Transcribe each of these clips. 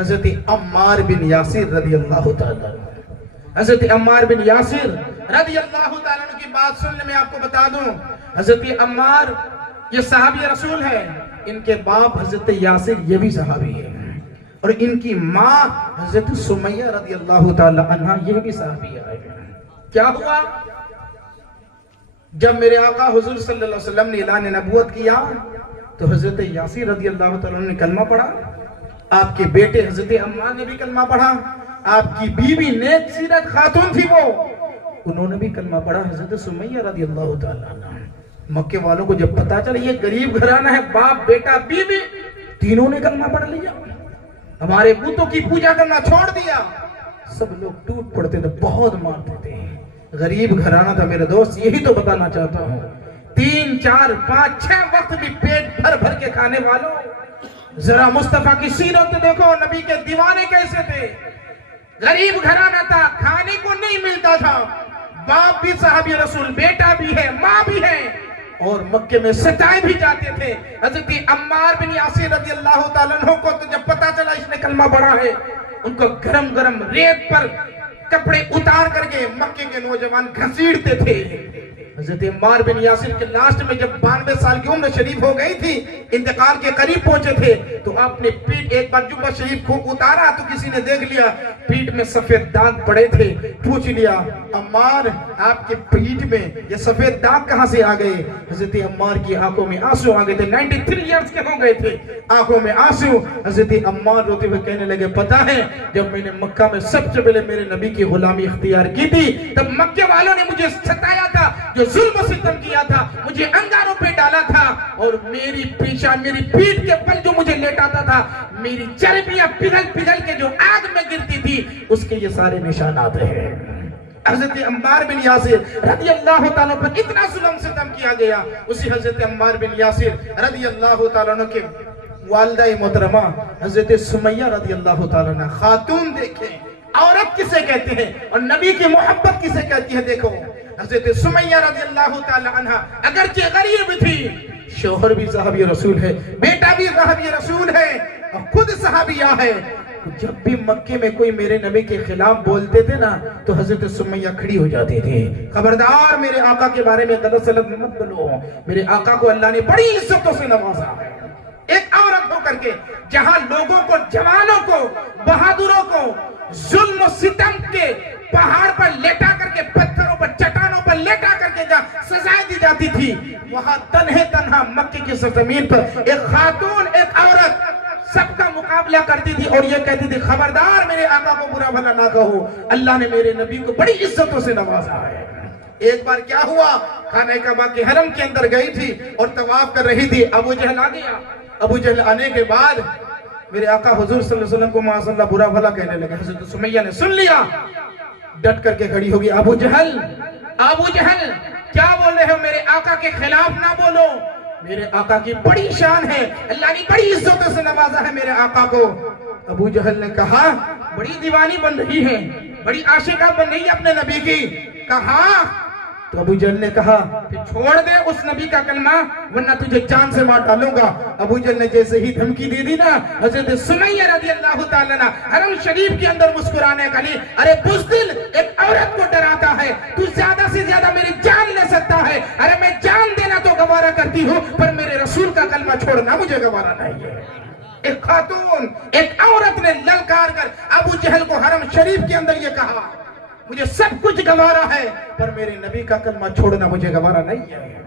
حضرت عمار بن یاسر رضی اللہ تعالیٰ عنہ. حضرت عمار بن یاسر رضی اللہ تعالیٰ عنہ کی بات سننے میں آپ کو بتا دوں، حضرت عمار یہ صحابی رسول ہے، ان کے باپ حضرت یاسر یہ بھی صحابی ہے، اور ان کی ماں حضرت سمیہ رضی اللہ تعالیٰ عنہ یہ بھی صحابی ہے. کیا ہوا؟ جب میرے آقا حضور صلی اللہ علیہ وسلم نے اعلان نبوت کیا تو حضرت یاسر رضی اللہ تعالیٰ عنہ نے کلمہ پڑھا، آپ کے بیٹے حضرت عمار نے بھی کلمہ پڑھا، آپ کی بیوی نیک سیرت خاتون تھی وہ، انہوں نے بھی کلمہ پڑھا، حضرت سمیہ رضی اللہ تعالیٰ عنہ. مکے والوں کو جب پتا چلا یہ غریب گھرانہ ہے، باپ بیٹا بیوی تینوں نے کلمہ پڑھ لیا، ہمارے بتوں کی پوجا کرنا چھوڑ دیا، سب لوگ ٹوٹ پڑتے تھے، بہت مارتے تھے. غریب گھرانہ تھا میرے دوست. یہی تو بتانا چاہتا ہوں، 3 4 5 6 وقت بھی پیٹ بھر بھر کے کھانے والوں، ذرا مصطفیٰ کی سیرت دیکھو، نبی کے دیوانے کیسے تھے. غریب گھرانہ تھا، کھانے کو نہیں ملتا تھا، باپ بھی صحابی رسول، بیٹا بھی ہے، ماں بھی ہے، اور مکے میں ستائے بھی جاتے تھے. حضرت عمار بن یاسر رضی اللہ تعالیٰ عنہ کو تو جب پتا چلا اس نے کلمہ پڑھا ہے، ان کو گرم گرم ریت پر کپڑے اتار کر کے مکے کے نوجوان گھسیڑتے تھے. حضرت عمار بن یاسر کے لاسٹ میں جب 92 سال کی عمر شریف ہو گئی تھی، انتقال کے قریب پہنچے تھے، تو آپ نے پیٹ ایک بار جبہ شریف کو اتارا تو کسی نے دیکھ لیا پیٹ میں سفید داغ پڑے تھے. پوچھ لیا عمار آپ کے پیٹ میں یہ سفید داغ کہاں سے آ گئے؟ حضرت عمار کی آنکھوں میں آنسو آ گئے تھے، 93 ایئرز کے ہو گئے تھے، آنکھوں میں آنسو. حضرت عمار روتے ہوئے کہنے لگے پتا ہے جب میں نے مکہ میں سب سے پہلے میرے نبی کی غلامی اختیار کی تھی تب مکے والوں نے مجھے ستایا تھا، جو ظلم و ستم کیا تھا، مجھے انگاروں پہ ڈالا تھا، اور میری پیشہ میری پیٹھ کے پل جو مجھے لیٹاتا تھا، میری چربیاں پگھل پگھل کے جو آگ میں گرتی تھی، اس کے یہ سارے نشانات ہیں. حضرت عمار بن یاسر رضی اللہ تعالیٰ پر اتنا ظلم ستم کیا گیا. اسی حضرت عمار بن یاسر رضی اللہ تعالیٰ عنہ کے والدہ محترمہ حضرت سمیہ رضی اللہ تعالیٰ عنہ. خاتون دیکھیں عورت کسے کہتے ہیں اور نبی کی محبت کسے کہتی ہے. دیکھو حضرت سمیہ رضی اللہ تعالیٰ عنہ اگرچہ غریب تھی، شوہر بھی صحابی رسول ہے، بیٹا بھی صحابی رسول ہے، اور خود صحابیہ ہے. جب بھی مکے میں کوئی میرے نبی کے خلاف بولتے تھے نا تو حضرت سمیہ کھڑی ہو جاتی تھی. خبردار میرے آقا کے بارے میں غلط سلط مت بولو، میرے آقا کو اللہ نے بڑی عزتوں سے نوازا ہے. ایک عورت ہو کر کے جہاں لوگوں کو، جوانوں کو، بہادروں کو ظلم و ستم کے پہاڑ پر لیٹا کر کے، پتھروں پر، چٹانوں پر لیٹا کر کے جہاں سزائیں دی جاتی تھی، وہاں تنہا مکے کی سرزمین پر ایک خاتون، ایک عورت سب کا مقابلہ کرتی تھی اور یہ کہتی تھی خبردار میرے آقا کو برا بھلا نہ کہو، اللہ نے میرے نبی کو بڑی عزتوں سے نوازا ہے. ایک بار کیا ہوا، خانہ کعبہ کے حرم کے اندر گئی تھی اور طواف کر رہی تھی، ابو جہل آ گیا. ابو جہل آنے کے بعد میرے آقا حضور صلی اللہ علیہ وسلم کو معاذ اللہ برا بھلا کہنے لگے. حضرت سمیہ نے سن لیا، ڈٹ کر کے کھڑی ہوگی. ابو جہل کیا بول رہے ہو؟ میرے آقا کے خلاف نہ بولو، میرے آقا کی بڑی شان ہے، اللہ نے بڑی عزتوں سے نوازا ہے میرے آقا کو. ابو جہل نے کہا بڑی دیوانی بن رہی ہے، بڑی عاشقہ بن رہی ہے اپنے نبی کی. کہا تو ابو جہل نے کہا کہ چھوڑ دے اس نبی کا کلمہ ورنہ تجھے جان سے مار ڈالوں گا. ابو جہل نے جیسے ہی دھمکی دے دی نا، حضرت سمیہ رضی اللہ تعالیٰ عنہ حرم شریف کے اندر مسکرانے کا لی، ارے بزدل ایک عورت کو ڈراتا ہے، تو زیادہ سے زیادہ میری جان لے سکتا ہے، ارے میں جان دینا تو گوارا کرتی ہوں پر میرے رسول کا کلمہ چھوڑنا مجھے گوارا نہیں ہے. ایک خاتون، ایک عورت نے للکار کر ابو جہل کو حرم شریف کے اندر یہ کہا مجھے سب کچھ گوارا ہے پر میرے نبی کا کلمہ چھوڑنا مجھے گوارا نہیں ہے.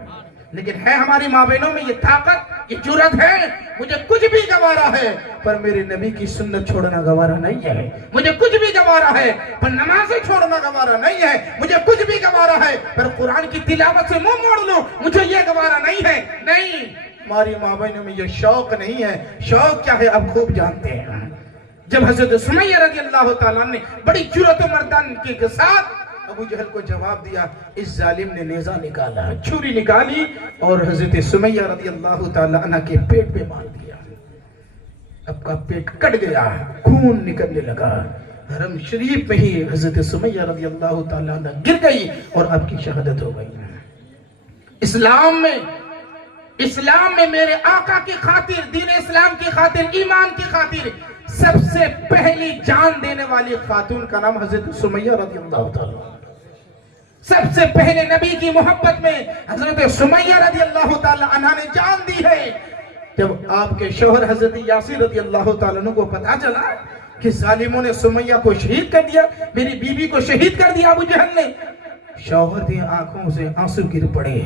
لیکن ہے ہماری ماں بہنوں میں یہ طاقت، یہ جرأت ہے، مجھے کچھ بھی گوارا ہے پر میرے نبی کی سنت چھوڑنا گوارا نہیں ہے. مجھے کچھ بھی گوارا ہے پر نمازیں چھوڑنا گوارا نہیں ہے. مجھے کچھ بھی گوارا ہے پر قرآن کی تلاوت سے منہ موڑ لوں مجھے یہ گوارا نہیں ہے. نہیں، ہماری ماں بہنوں میں یہ شوق نہیں ہے. شوق کیا ہے اب خوب جانتے ہیں. جب حضرت سمیہ رضی اللہ تعالیٰ نے بڑی جرأت و مردانگی کے ساتھ ابو جہل کو جواب دیا، اس ظالم نے نیزہ نکالا، چھری نکالی اور حضرت سمیہ رضی اللہ تعالیٰ عنہ کے پیٹ پہ مار دیا. اب کا پیٹ کٹ گیا، خون نکلنے لگا. حرم شریف میں ہی حضرت سمیہ رضی اللہ تعالیٰ عنہ گر گئی اور آپ کی شہادت ہو گئی. اسلام میں میرے آقا کی خاطر، دین اسلام کی خاطر، ایمان کی خاطر سب سے پہلی جان دینے والی خاتون کا نام حضرت سمیہ رضی اللہ تعالیٰ. سب سے پہلے نبی کی محبت میں حضرت سمیہ رضی اللہ تعالیٰ عنہ نے جان دی ہے. جب آپ کے شوہر حضرت یاسر رضی اللہ تعالیٰ عنہ کو پتا چلا کہ ظالموں نے سمیہ کو شہید کر دیا, میری بیوی کو شہید کر دیا ابو جہل نے, شوہر کی آنکھوں سے آنسو گر پڑے.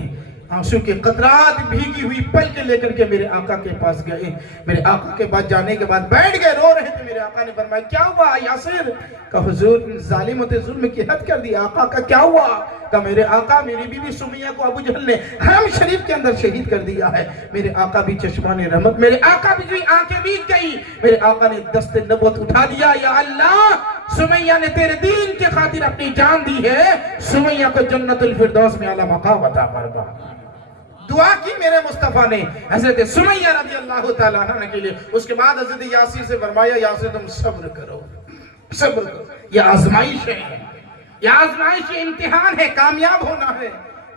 آنسو کے قطرات بھیگی ہوئی پل کے لے کر کے میرے آقا کے پاس گئے. میرے آقا کے پاس جانے کے بعد بیٹھ گئے, رو رہے تھے. میرے آقا نے فرمایا کیا ہوا یاسر؟ کہ حضور ظالموں نے ظلم کی حد کر دی. آقا کا کیا ہوا؟ کہ میرے آقا میری بیوی سمیہ کو ابو جہل نے حرم شریف کے اندر شہید کر دیا ہے. میرے آقا بھی چشمان رحمت, میرے آقا بھی آنکھیں بھیگ گئی. میرے آقا نے دست نبوت اٹھا دیا, یا اللہ سمیہ نے تیرے دین کے خاطر اپنی جان دی ہے, سمیہ کو جنت الفردوس میں اعلیٰ مقام عطا فرما. دعا کی میرے مصطفیٰ نے حضرت سمیہ رضی اللہ تعالیٰ عنہ کے لیے. اس کے بعد حضرت یاسر سے فرمایا یاسر تم صبر کرو, صبر کرو, یہ آزمائش ہے, یہ آزمائش, یہ امتحان ہے, کامیاب ہونا ہے.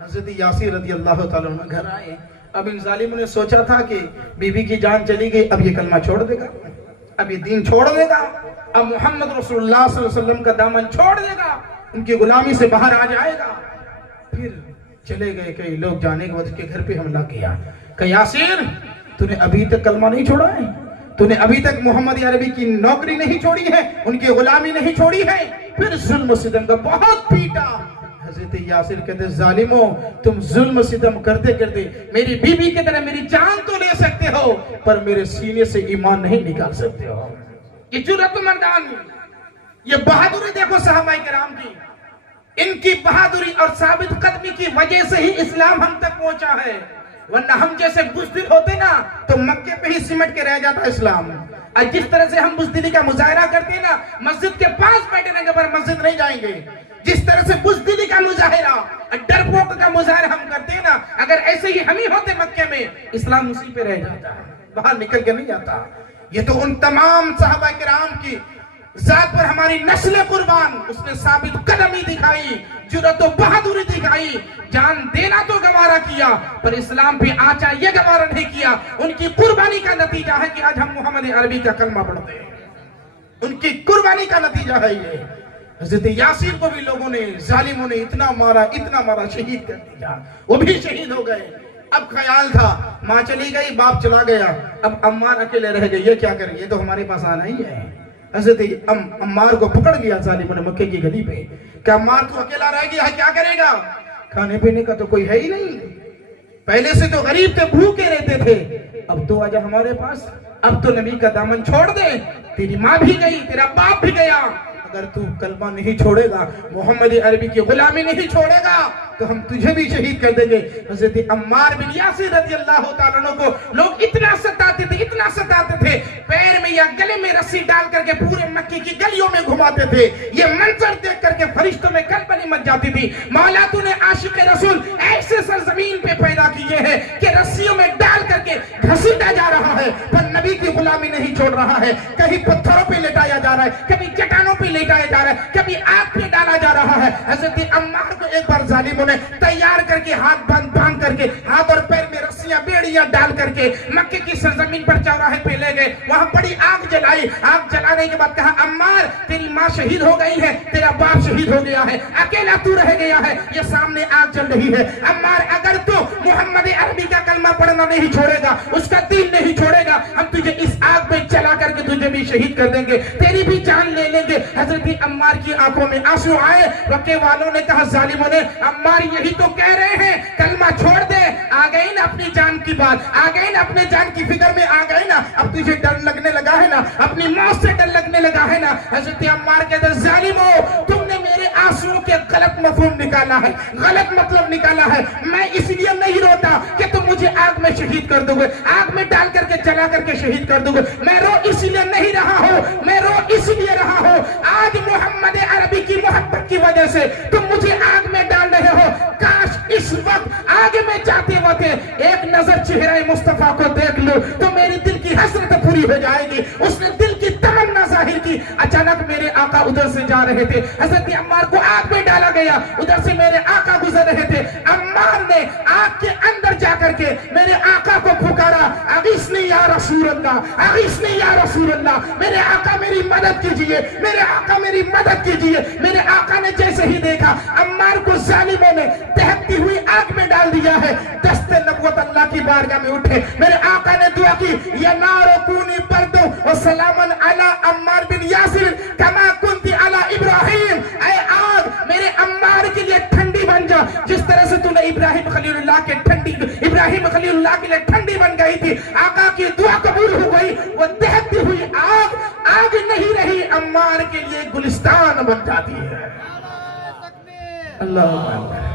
حضرت یاسر رضی اللہ تعالیٰ عنہ گھر آئے. اب ان ظالموں نے سوچا تھا کہ بیوی کی جان چلی گئی, اب یہ کلمہ چھوڑ دے گا, اب یہ دین چھوڑ دے گا, اب محمد رسول اللہ صلی اللہ علیہ وسلم کا دامن چھوڑ دے گا, ان کی غلامی سے باہر آ جائے گا. پھر چلے گئے, کئی لوگ جانے کے بعد اس کے گھر پہ حملہ کیا کہ یاسر تو نے ابھی تک کلمہ نہیں چھوڑا ہے, تو نے ابھی تک محمد عربی کی نوکری نہیں چھوڑی ہے, ان کی غلامی نہیں چھوڑی ہے. پھر ظلم و ستم کا بہت پیٹا. حضرت یاسر کہتے ظالموں تم ظلم و ستم کرتے کرتے میری بیوی کی طرح میری جان تو لے سکتے ہو, پر میرے سینے سے ایمان نہیں نکال سکتے ہو. یہ جرأت و مردانی, یہ بہادری دیکھو صحابہ کرام کی. ان کی بہادری اور ثابت قدمی کی وجہ سے ہی اسلام ہم تک پہنچا ہے, ورنہ ہم جیسے بزدل ہوتے نا تو مکے پہ ہی سمٹ کے رہ جاتا اسلام. اور جس طرح سے ہم بزدلی کا مظاہرہ کرتے ہیں نا, مسجد کے پاس بیٹھنے کے پر مسجد نہیں جائیں گے. جس طرح سے بزدلی کا مظاہرہ, ڈرپوک کا مظاہرہ ہم کرتے ہیں نا, اگر ایسے ہی ہم ہی ہوتے مکے میں, اسلام اسی پہ رہ جاتا ہے, باہر نکل کے نہیں جاتا. یہ تو ان تمام صحابہ کرام کی ذات پر ہماری نسل قربان, اس نے ثابت قدمی دکھائی, جرأت و بہادری دکھائی, جان دینا تو گوارا کیا پر اسلام پہ آنچا یہ گوارا نہیں کیا. ان کی قربانی کا نتیجہ ہے کہ آج ہم محمد عربی کا کلمہ پڑھتے ہیں, ان کی قربانی کا نتیجہ ہے یہ. حضرت یاسر کو بھی لوگوں نے, ظالموں نے اتنا مارا, شہید کر دیا, وہ بھی شہید ہو گئے. اب خیال تھا ماں چلی گئی, باپ چلا گیا, اب عمار اکیلے رہ گئے, یہ کیا کریں, یہ تو ہمارے پاس آنا ہی ہے. حضرت عمار کو پکڑ لیا ظالموں نے مکے کی گلی پہ کہ عمار تو اکیلا رہ گیا ہے, کیا کرے گا, کھانے پینے کا تو کوئی ہے ہی نہیں, پہلے سے تو غریب تھے, بھوکے رہتے تھے, اب تو آجا ہمارے پاس, اب تو نبی کا دامن چھوڑ دے, تیری ماں بھی گئی, تیرا باپ بھی گیا, اگر تو کلمہ نہیں چھوڑے گا, محمد عربی کی غلامی نہیں چھوڑے گا, تو ہم تجھے بھی شہید کر دیں گے. حضرت عمار بن یاسر رضی اللہ تعالیٰ عنہ کو لوگ اتنا ستاتے تھے, پیر میں یا گلے میں رسی ڈال کر کے پورے مکے کی گلیوں میں گھماتے تھے. یہ منظر دیکھ کر کے فرشتوں میں کلپنی مچ جاتی تھی. مولا تو نے عاشق رسول ایسے سرزمین پہ پیدا کیے ہیں کہ رسیوں میں ڈال کر کے گھسیٹا جا رہا ہے, پر نبی کی غلامی نہیں چھوڑ رہا ہے. کہیں پتھروں پہ لٹایا جا رہا ہے, کبھی چٹانوں پہ لٹایا جا رہا ہے, کبھی آگ پہ ڈالا جا رہا ہے. حضرت عمار کو ایک بار ظالموں نے تیار کر کے, ہاتھ باندھ کر کے, ہاتھ اور پیر میں رسیاں بیڑیاں ڈال کر کے مکے کی سرزمین پر چوراہے پہ لے گئے. وہاں بڑی آگ جلائی. آگ جلانے کے بعد کہا عمار تیری ماں شہید ہو گئی ہے, تیرا باپ شہید ہو گیا ہے, اکیلا تو رہ گیا ہے, یہ سامنے آگ جل رہی ہے. عمار اگر تو محمد عربی کا کلمہ پڑھنا نہیں چھوڑے گا, اس کا دین نہیں چھوڑے گا, ہم تجھے اس آگ میں چلا کر کے تجھے بھی شہید کر دیں گے, تیری بھی جان لے لیں گے. حضرت عمار کی آنکھوں میں آنسو آئے. رکے والوں نے کہا ظالموں نے, عمار یہی تو کہہ رہے ہیں کلمہ چھوڑ دے. آ گئی نا اپنی جان کی بات, آ گئی نا اپنے جان کی فکر میں, آ گئی نا اب تجھے ڈر لگنے لگا ہے نا, اپنی موت سے ڈر لگنے لگا ہے نا. حضرت عمار کہتے ہیں ظالموں تم نے میرے آنسوؤں کے غلط مفہوم نکالا ہے, غلط مطلب نکالا ہے. میں اس لیے نہیں روتا کہ تم مجھے آگ میں شہید کر دو گے, آگ میں ڈال کر کے جلا کر کے شہید کر دو گے. میں رو اس لیے نہیں رہا ہوں, میں رو اس لیے رہا ہوں آج محمد عربی کی محبت کی وجہ سے تم مجھے آگ میں ڈال رہے ہو. کاش اس وقت آگ میں جاتے وقت ایک نظر چہرہ مصطفیٰ کو دیکھ لو تو میری دل کی حسرت پوری ہو جائے گی. اس نے دل کی تمنا ظاہر ظاہر کی. اچانک میرے آقا ادھر سے جا رہے تھے, حضرت عمار کو آگ میں ڈالا گیا, ادھر سے میرے آقا گزر رہے تھے. عمار نے آگ کے اندر جا کر کے میرے آقا کو پکارا, اغیثنی یا رسول اللہ, اغیثنی یا رسول اللہ, میرے آقا میری مدد کیجئے, میرے آقا میری مدد کیجئے. میرے آقا نے جیسے ہی دیکھا عمار کو ظالموں نے دہکتی ہوئی آگ میں ڈال دیا ہے, دست نبوت اللہ کی بارگاہ میں اٹھے. میرے آقا نے دعا کی, یا نار کونی بردو و سلامن علی عمار بن یاسر کما کنتی علی ابراہیم, اے آگ میرے عمار کے لیے ٹھنڈی بن جا, جس طرح سے تو نے ابراہیم خلیل اللہ کے لیے ٹھنڈی بن گئی تھی. آقا کی دعا قبول ہو گئی, وہ دہکتی ہوئی آگ نہیں رہی, عمار کے لیے گلستان بن جاتی ہے. اللہ اکبر.